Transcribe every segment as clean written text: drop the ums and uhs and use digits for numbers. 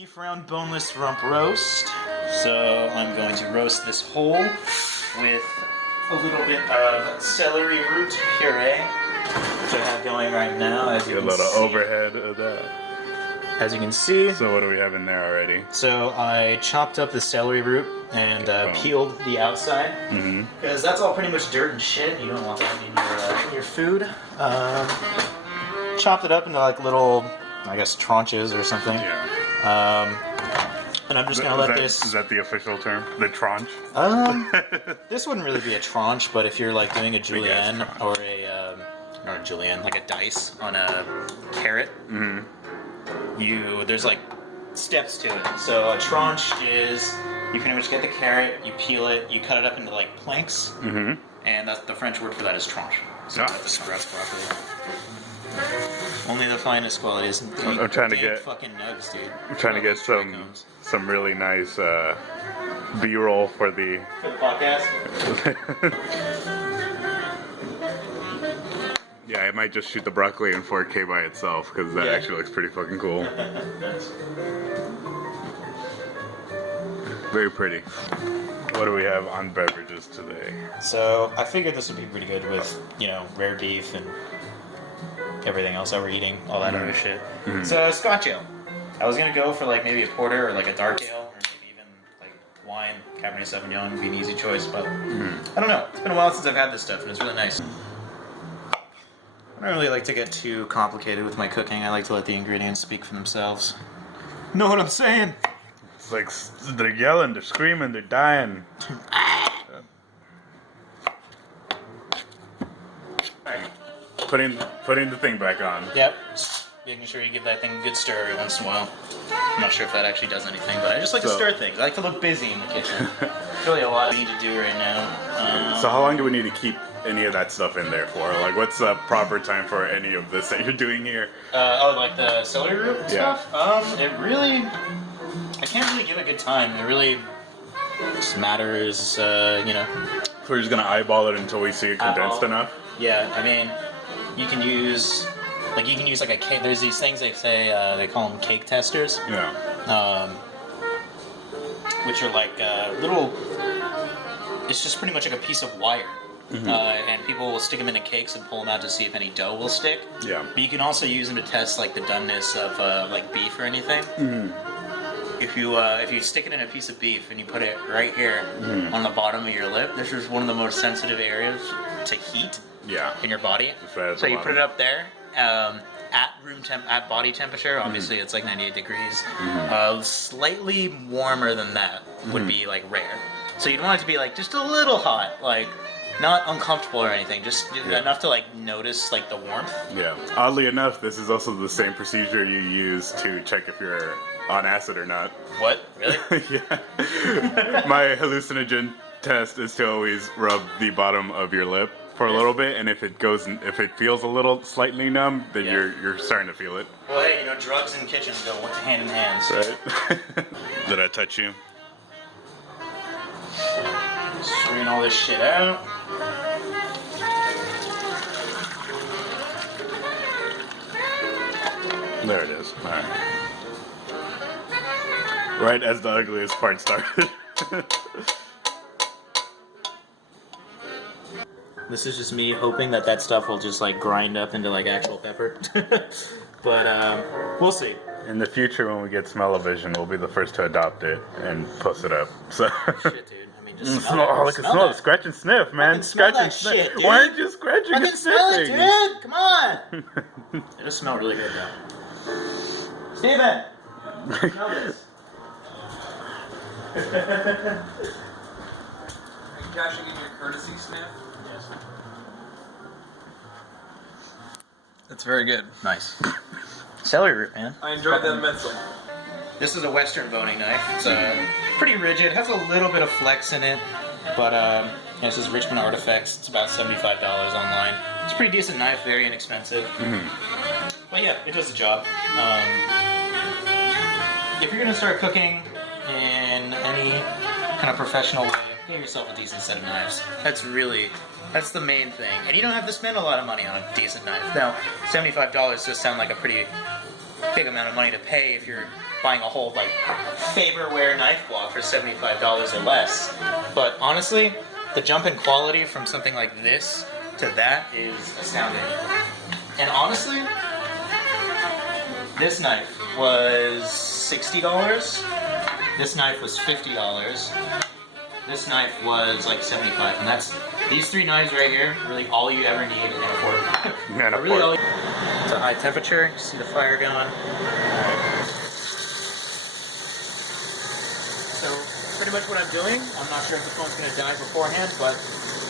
beef round boneless rump roast. So I'm going to roast this whole with a little bit of celery root puree, which I have going right now. As you Get a little overhead of that. As you can see. So what do we have in there already? So I chopped up the celery root and peeled the outside, because that's all pretty much dirt and shit. You don't want that in your food. Chopped it up into like little, I guess, tranches or something. Yeah. And I'm just gonna let this. Is that the official term? The tranche? This wouldn't really be a tranche, but if you're like doing a julienne or a not a julienne, like a dice on a carrot, there's like steps to it. So a tranche is you pretty much get the carrot, you peel it, you cut it up into like planks, and that's the French word for that is tranche. So scratch properly. Only the finest qualities. I'm trying to get fucking nugs, dude. I'm trying to get some really nice B-roll for the podcast. Yeah, I might just shoot the broccoli in 4K by itself because that actually looks pretty fucking cool. Very pretty. What do we have on beverages today? So I figured this would be pretty good with, rare beef and everything else that we're eating, all that other shit. So Scotch ale. I was gonna go for like maybe a porter or like a dark ale or maybe even like wine. Cabernet Sauvignon would be an easy choice, but I don't know. It's been a while since I've had this stuff and it's really nice. I don't really like to get too complicated with my cooking. I like to let the ingredients speak for themselves. Know what I'm saying? It's like they're yelling, they're screaming, they're dying. Putting the thing back on. Yep. Making sure you give that thing a good stir every once in a while. I'm not sure if that actually does anything, but I just like to stir things. I like to look busy in the kitchen. There's really a lot we need to do right now. So how long do we need to keep any of that stuff in there for? Like, what's the proper time for any of this that you're doing here? Like the celery root stuff? It really... I can't really give a good time. It really just matters, So we're just gonna eyeball it until we see it condensed enough? Yeah, I mean, you can use like a cake. There's these things they say, they call them cake testers. Yeah. Which are like little, it's just pretty much like a piece of wire. And people will stick them into cakes and pull them out to see if any dough will stick. Yeah. But you can also use them to test like the doneness of like beef or anything. If you stick it in a piece of beef and you put it right here on the bottom of your lip, this is one of the most sensitive areas to heat in your body. So you put it up there at body temperature. Obviously, it's like 98 degrees. Slightly warmer than that would be like rare. So you'd want it to be like just a little hot, like not uncomfortable or anything, just enough to like notice like the warmth. Yeah. Oddly enough, this is also the same procedure you use to check if you're on acid or not. What? Really? Yeah. My hallucinogen test is to always rub the bottom of your lip for a little bit, and if it feels a little slightly numb, then you're starting to feel it. Well, hey, drugs and kitchens go hand in hand. So. Right. Did I touch you? Strain all this shit out. There it is. All right. Right as the ugliest part started. This is just me hoping that stuff will just like grind up into like actual pepper. But we'll see. In the future, when we get smell-o-vision, we'll be the first to adopt it and post it up. So. Shit, dude. I mean, just smell it. I can smell it. Scratch and sniff, man. Scratch and sniff. Shit, dude. Why aren't you scratching and sniffing? I can smell it, dude. Come on. It does smell really good, though. Steven! Smell this. Are you cashing in your courtesy sniff? Yes. That's very good. Nice. Celery root, man. I enjoyed that immensely. This is a Western boning knife. It's pretty rigid. Has a little bit of flex in it, but this is Richmond Artifacts. It's about $75 online. It's a pretty decent knife, very inexpensive. But yeah, it does the job. If you're gonna start cooking in any kind of professional way, get yourself a decent set of knives. That's the main thing. And you don't have to spend a lot of money on a decent knife. Now, $75 does sound like a pretty big amount of money to pay if you're buying a whole like Faberware knife block for $75 or less. But honestly, the jump in quality from something like this to that is astounding. And honestly, this knife was $60. This knife was $50. This knife was like $75, and that's these three knives right here. Really, all you ever need in a fork. And a Really, all fork. it's a high temperature. You see the fire going. So pretty much what I'm doing. I'm not sure if the phone's gonna die beforehand, but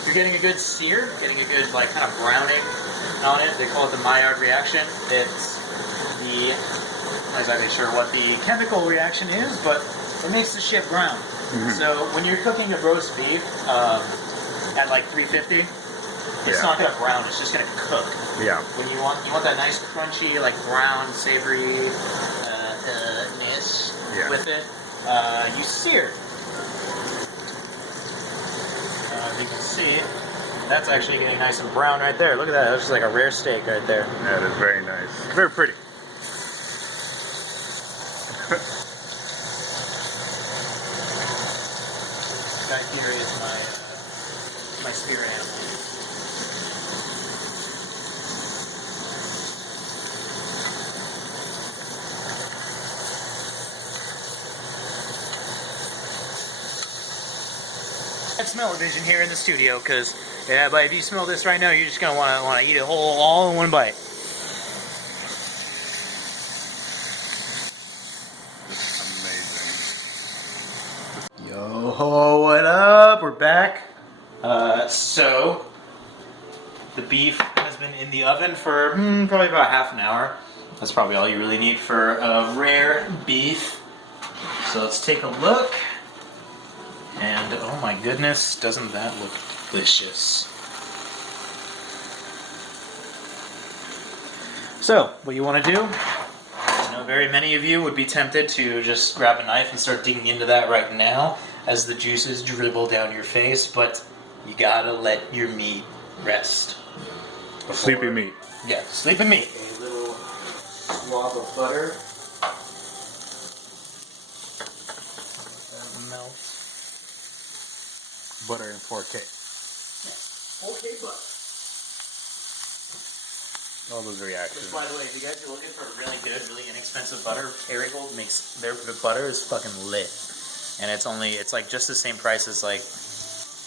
you're getting a good sear, getting a good like kind of browning on it. They call it the Maillard reaction. It's the I'm not exactly sure what the chemical reaction is, but it makes the shit brown. So when you're cooking a roast beef at like 350, it's not gonna brown. It's just gonna cook. Yeah. When you want that nice crunchy, like brown, savory ness with it, you sear. As you can see, that's actually getting nice and brown right there. Look at that. That's just like a rare steak right there. That is very nice. Very pretty. Guy here is my spirit animal. Smell-o-vision here in the studio, because yeah, but if you smell this right now, you're just gonna want to eat it whole all in one bite. Amazing. Yo, what up? We're back. So the beef has been in the oven for probably about half an hour. That's probably all you really need for a rare beef. So let's take a look. And oh my goodness, doesn't that look delicious? So, what you want to do, I know very many of you would be tempted to just grab a knife and start digging into that right now as the juices dribble down your face, but you gotta let your meat rest. Sleepy meat. Yeah, sleeping meat. A little swab of butter. Melt. Butter in 4K. Yeah, 4K butter. All those reactions. Just by the way, if you guys are looking for really good, really inexpensive butter, Kerrygold makes their butter is fucking lit, and it's like just the same price as like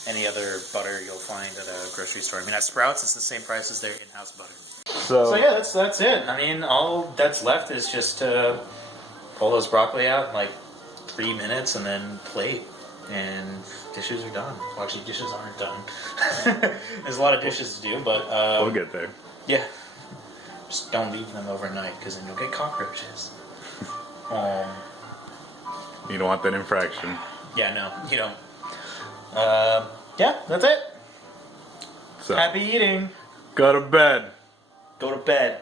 any other butter you'll find at a grocery store. I mean, at Sprouts, it's the same price as their in-house butter. So yeah, that's it. I mean, all that's left is just to pull those broccoli out in like 3 minutes and then plate, and dishes are done. Well, actually, dishes aren't done. There's a lot of dishes to do, but we'll get there. Yeah. Just don't leave them overnight, because then you'll get cockroaches. You don't want that infraction. Yeah, no, you don't. Yeah, that's it. So, Happy eating. go to bed. Go to bed.